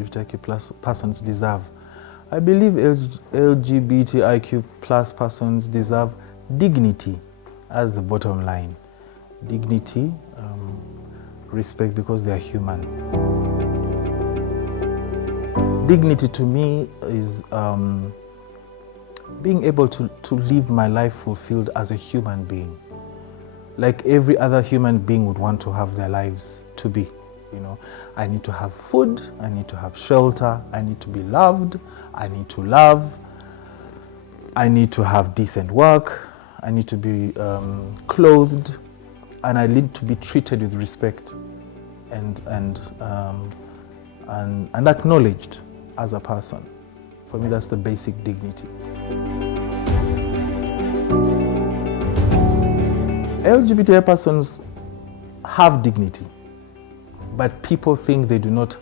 LGBTQ plus persons deserve? I believe LGBTIQ plus persons deserve dignity as the bottom line. Dignity, respect, because they are human. Dignity to me is being able to live my life fulfilled as a human being. Like every other human being would want to have their lives to be. I need to have food, I need to have shelter, I need to be loved, I need to love, I need to have decent work, I need to be clothed, and I need to be treated with respect and acknowledged as a person. For me, that's the basic dignity. LGBTI persons have dignity, but people think they do not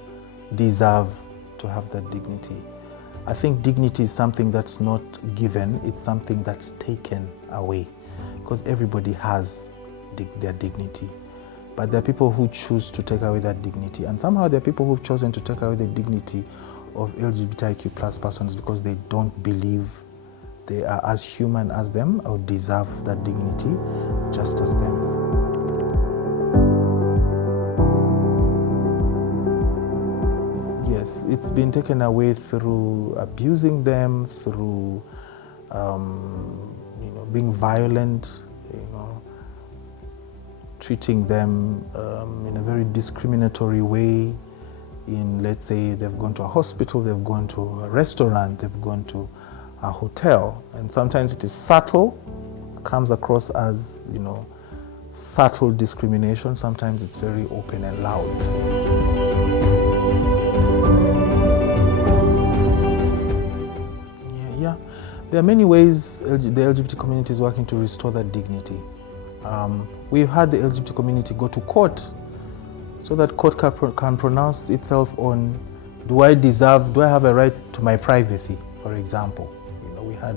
deserve to have that dignity. I think dignity is something that's not given, it's something that's taken away, because everybody has their dignity. But there are people who choose to take away that dignity, and somehow there are people who've chosen to take away the dignity of LGBTIQ plus persons because they don't believe they are as human as them or deserve that dignity just as them. Yes, it's been taken away through abusing them, through being violent, treating them in a very discriminatory way. Let's say they've gone to a hospital, they've gone to a restaurant, they've gone to a hotel, and sometimes it is subtle, comes across as subtle discrimination. Sometimes it's very open and loud. Yeah, there are many ways the LGBT community is working to restore that dignity. We've had the LGBT community go to court so that court can pronounce itself on, do I have a right to my privacy, for example. We had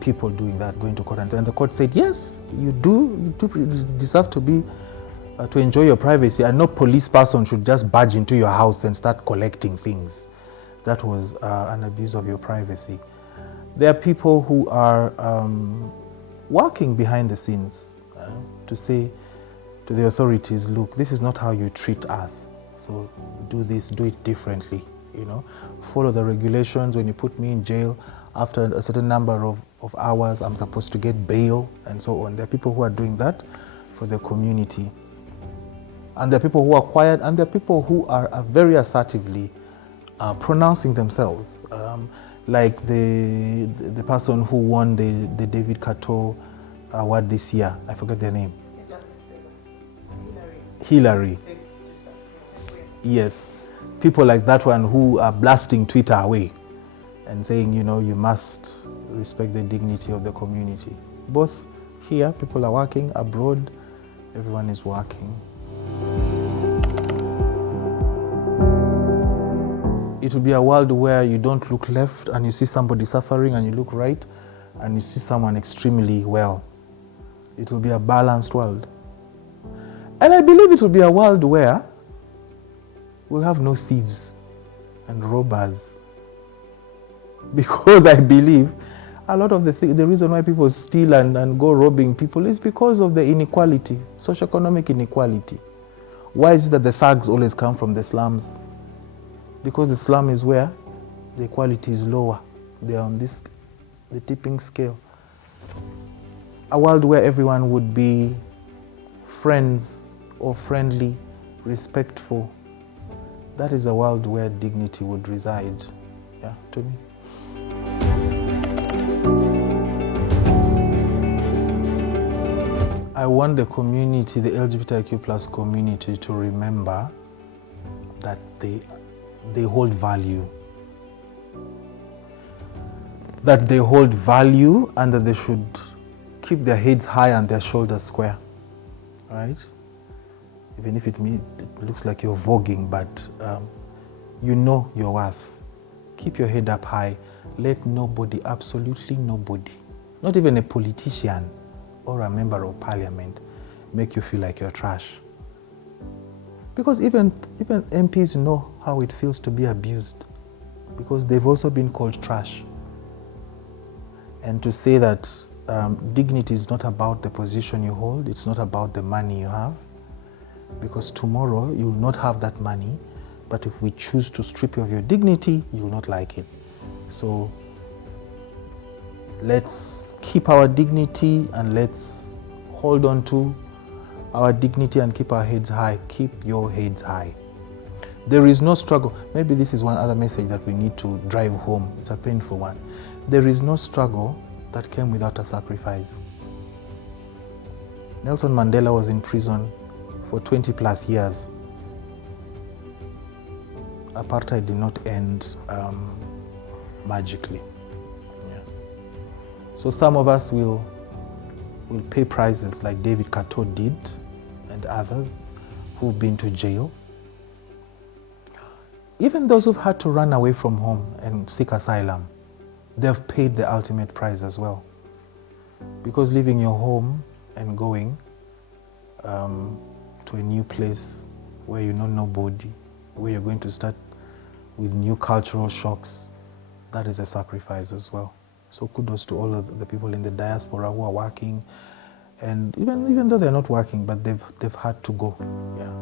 people doing that, going to court, and the court said, yes, you do deserve to enjoy your privacy, and no police person should just barge into your house and start collecting things. That was an abuse of your privacy. There are people who are working behind the scenes to say to the authorities, look, this is not how you treat us, so do it differently. Follow the regulations. When you put me in jail, after a certain number of hours, I'm supposed to get bail, and so on. There are people who are doing that for the community. And there are people who are quiet, and there are people who are very assertively pronouncing themselves. Like the person who won the David Kato award this year, I forget their name. Hillary. Yes. People like that one who are blasting Twitter away and saying, you must respect the dignity of the community. Both here, people are working, abroad, everyone is working. It will be a world where you don't look left and you see somebody suffering, and you look right and you see someone extremely well. It will be a balanced world. And I believe it will be a world where we'll have no thieves and robbers. Because I believe a lot of the reason why people steal and go robbing people is because of the inequality, socioeconomic inequality. Why is it that the thugs always come from the slums? Because the slum is where the equality is lower. They are on the tipping scale. A world where everyone would be friends or friendly, respectful. That is a world where dignity would reside, to me. I want the community, the LGBTIQ plus community, to remember that they hold value. That they hold value, and that they should keep their heads high and their shoulders square, right? Even if it looks like you're voguing, but you know your worth. Keep your head up high. Let nobody, absolutely nobody, not even a politician or a member of parliament, make you feel like you're trash. Because even MPs know how it feels to be abused, because they've also been called trash. And to say that dignity is not about the position you hold, it's not about the money you have, because tomorrow you will not have that money, but if we choose to strip you of your dignity, you will not like it. So let's keep our dignity and let's hold on to our dignity and keep our heads high. Keep your heads high. There is no struggle. Maybe this is one other message that we need to drive home. It's a painful one. There is no struggle that came without a sacrifice. Nelson Mandela was in prison for 20 plus years. Apartheid did not end magically. Yeah. So some of us will pay prices like David Kato did and others who've been to jail. Even those who've had to run away from home and seek asylum, they've paid the ultimate price as well. Because leaving your home and going to a new place where you know nobody, where you're going to start with new cultural shocks, that is a sacrifice as well. So kudos to all of the people in the diaspora who are working, and even though they're not working, but they've had to go. Yeah.